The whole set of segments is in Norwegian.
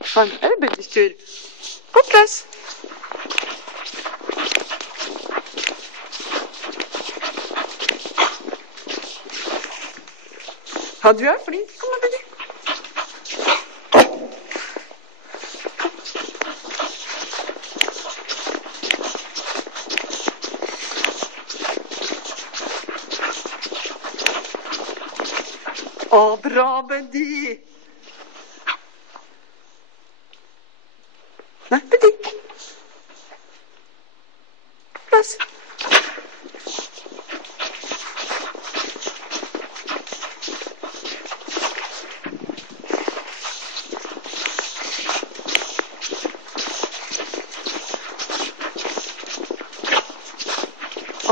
Sånn, er det Buddys tur. På plass. Ja, du er flink. Kom da, Buddy. Å, bra, Buddy. Nei, Buddy. På plass.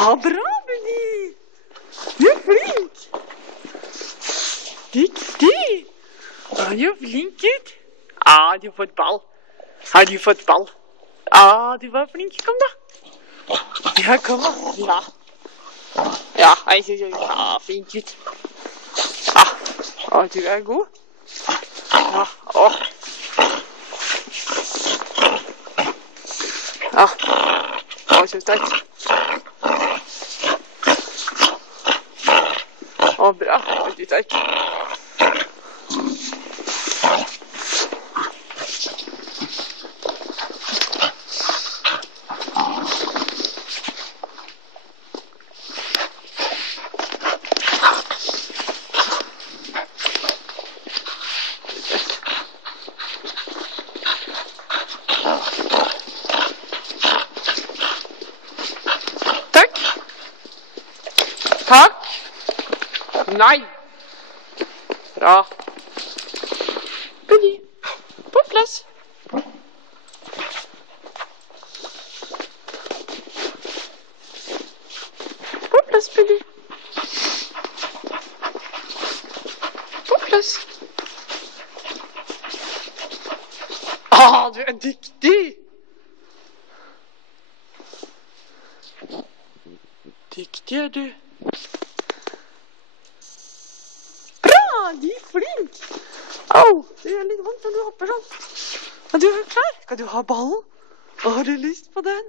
Å, bra, Buddy. Du er flink. Riktig. Å, du er flink, gutt. Ja, du har fått ball. Har du fått ball? Ja, du var flink. Kom da. Ja, kom da. Ja. Ja, jeg synes du er flink, gutt. Ja, å, du er god. Ja, å. Ja, å, så sterk. Å, bra. Veldig sterk. Takk. Takk. Nei. Bra. Buddy, på plass. På plass, Buddy. På plass. Du er dyktig. Dyktig er du. Du er flink. Au, det gjør litt vondt når du hopper sånn. Men du er klar. Skal du ha ballen? Å, har du lyst på den?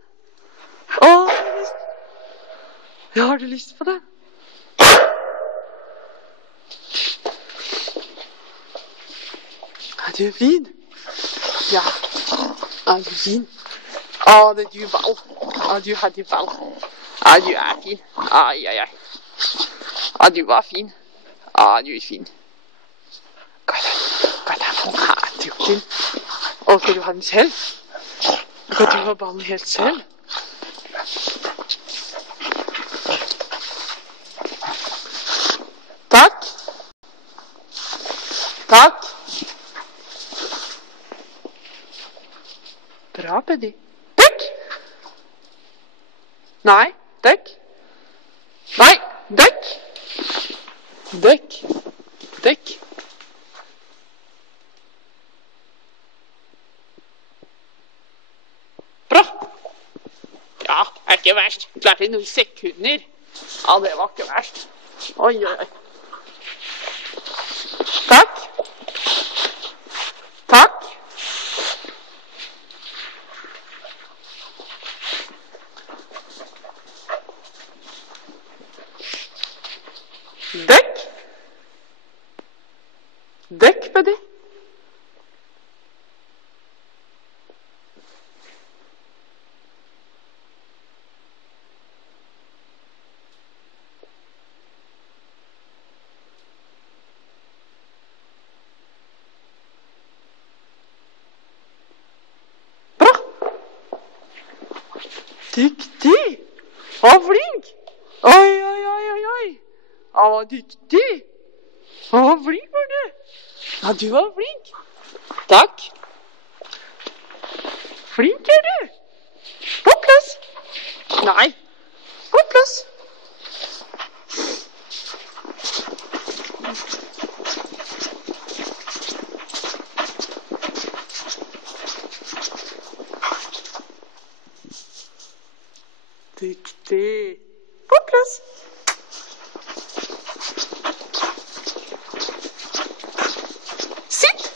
Å, har du lyst? Ja, har du lyst på den? Ja, du er fin. Ja, du er fin. Å, det er du ball. Å, du hadde ball. Ja, du er fin. Ai, ai, ai. Ja, du var fin. Ja, du er fin. Å, skal du ha den selv? Skal du ha ballen helt selv? Takk. Takk. Bra, Buddy. Dekk. Nei, dekk. Nei, dekk. Dekk. Dekk. Bra. Ja, er ikke verst. Klarte noen sekunder. Ja, det var ikke verst. Oi, oi, oi. Takk. Takk. Dekk. Dekk, Buddy. Dyktig! Å, flink! Oi, oi, oi, oi, oi! Å, dyktig! Å, flink var du! Ja, du var flink! Takk! Flink er du! På plass! Nei! På plass! Dyktig. På plass. Sitt.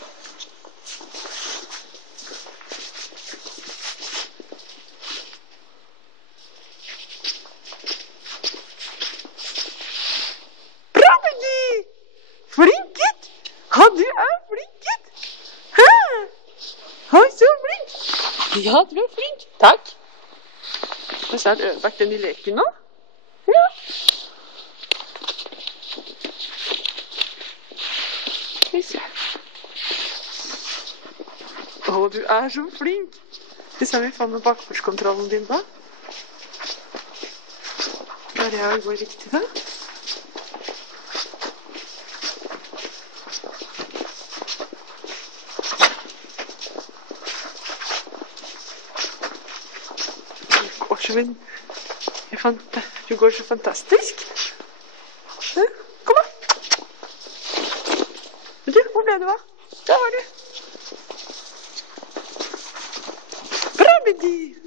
Ja, du var flink. Takk. Og så har jeg ødelagt den i leken nå. Ja. Skal vi se. Å, du er så flink. Skal vi se om vi får med bakbordskontrollen din da. Klarer jeg å gå riktig da? Du går så fantastisk. Kom da. Du, hvor ble du av? Der var du. Bra, Biddy.